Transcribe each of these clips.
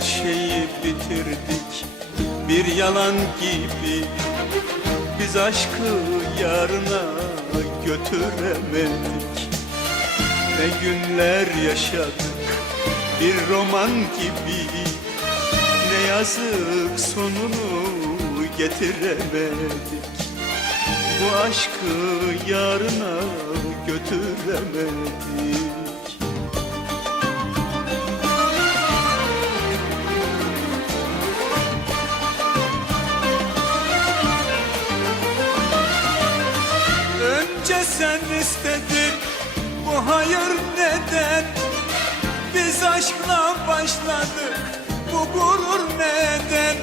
şeyi bitirdik. Bir yalan gibi Biz aşkı yarına götüremedik. Ne günler yaşadık bir roman gibi. Ne yazık sonunu getiremedik. Bu aşkı yarına götüremedik Önce sen istedin bu hayır neden? Biz aşkla başladık bu gurur neden?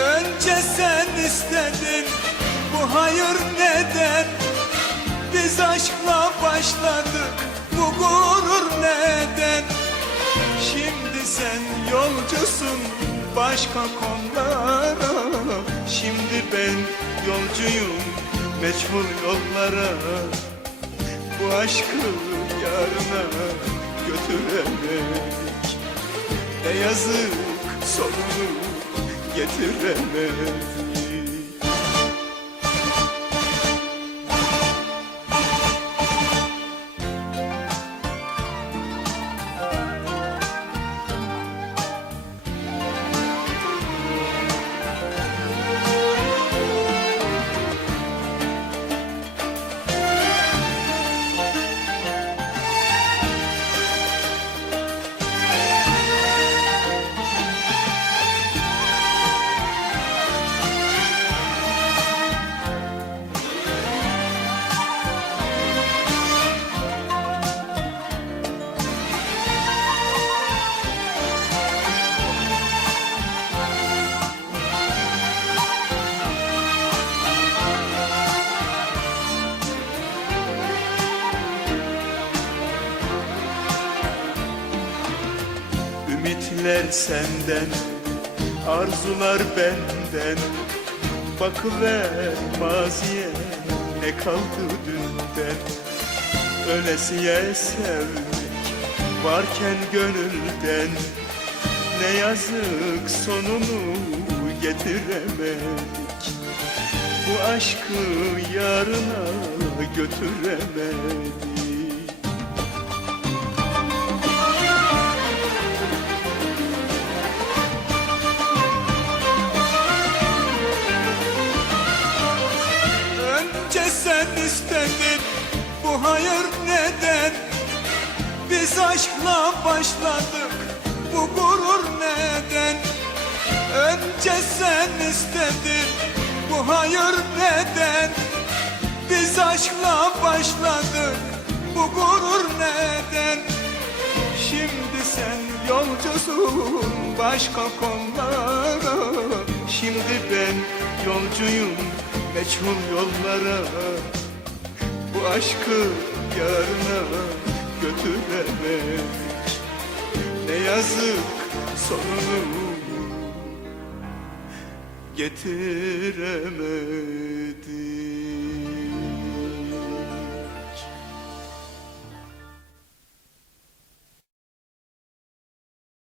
Önce sen istedin bu hayır neden? Biz aşkla başladık bu gurur neden? Şimdi sen yolcusun başka konulara. Şimdi ben yolcuyum meçhul yollara Bu aşkı yarına götüremedik Ne yazık sonunu getiremedik Ümitler senden, arzular benden. Bakıver maziye ne kaldı dünden? Ölesiye sevmek varken gönülden. Ne yazık sonunu getiremedik. Bu aşkı yarına götüremedik bu hayır neden? Biz aşkla başladık bu gurur neden? Önce sen istedin bu hayır neden? Biz aşkla başladık bu gurur neden? Şimdi sen yolcusun başka konulara. Şimdi ben yolcuyum meçhul yollara Bu aşkı yarına götüremedik Ne yazık sonunu getiremedik